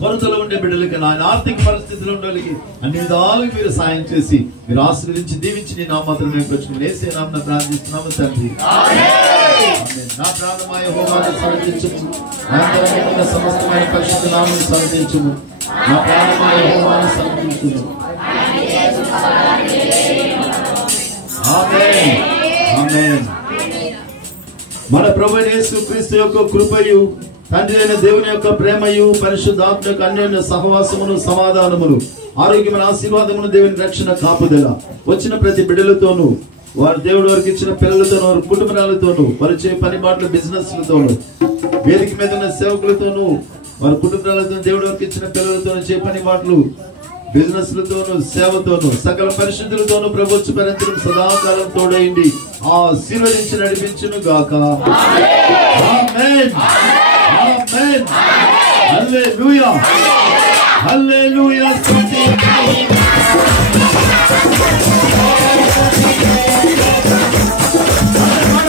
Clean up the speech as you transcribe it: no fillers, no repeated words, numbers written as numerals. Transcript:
కొరతలో ఉండే బిడ్డలకి నాయన ఆర్థిక పరిస్థితుల్లో ఉండే అన్ని విధాలుగా మీరు సాయం చేసి మీరు ఆశీర్వదించి దీవించి నీ నామమును మేలుకొచ్చుకుని యేసు నామమున ప్రార్థిస్తున్నాము తండ్రి. ఆమేన్. నా ప్రాణమయ యెహోవాను సమర్పించుము, నా అంతరంగమున సమస్తమైన పరిశుద్ధ నామమును సమర్పించుము, నా ప్రాణమయ యెహోవాను సమర్పించుము. ఆమేన్. ఆమేన్. మన ప్రభువైన యేసుక్రీస్తు యొక్క కృపయు తండ్రి అయిన దేవుని యొక్క ప్రేమయు పరిశుద్ధాత్మ యొక్క అన్యోన్య సహవాసమును సమాధానమును ఆరోగ్యమైన ఆశీర్వాదమును దేవుని రక్షణ కాపుదల వచ్చిన ప్రతి బిడ్డలతోనూ వారి దేవుడు వారికి ఇచ్చిన పిల్లలతోనూ వారి కుటుంబాలతోనూ వారి చే పని బాటల బిజినెస్లతోనూ వేదిక మీద ఉన్న సేవకులతోనూ వారి కుటుంబాలతో దేవుడు వారికి ఇచ్చిన పిల్లలతోనూ చే పని బాటలు బిజినెస్లతోనూ సేవతోనూ సకల పరిశుద్ధులతోనూ ప్రభుత్వ పరంతరం సదాకాలం తోడైంది ఆశీర్వదించి నడిపించును గాక. ఆమేన్. Amen. Hallelujah. Hallelujah.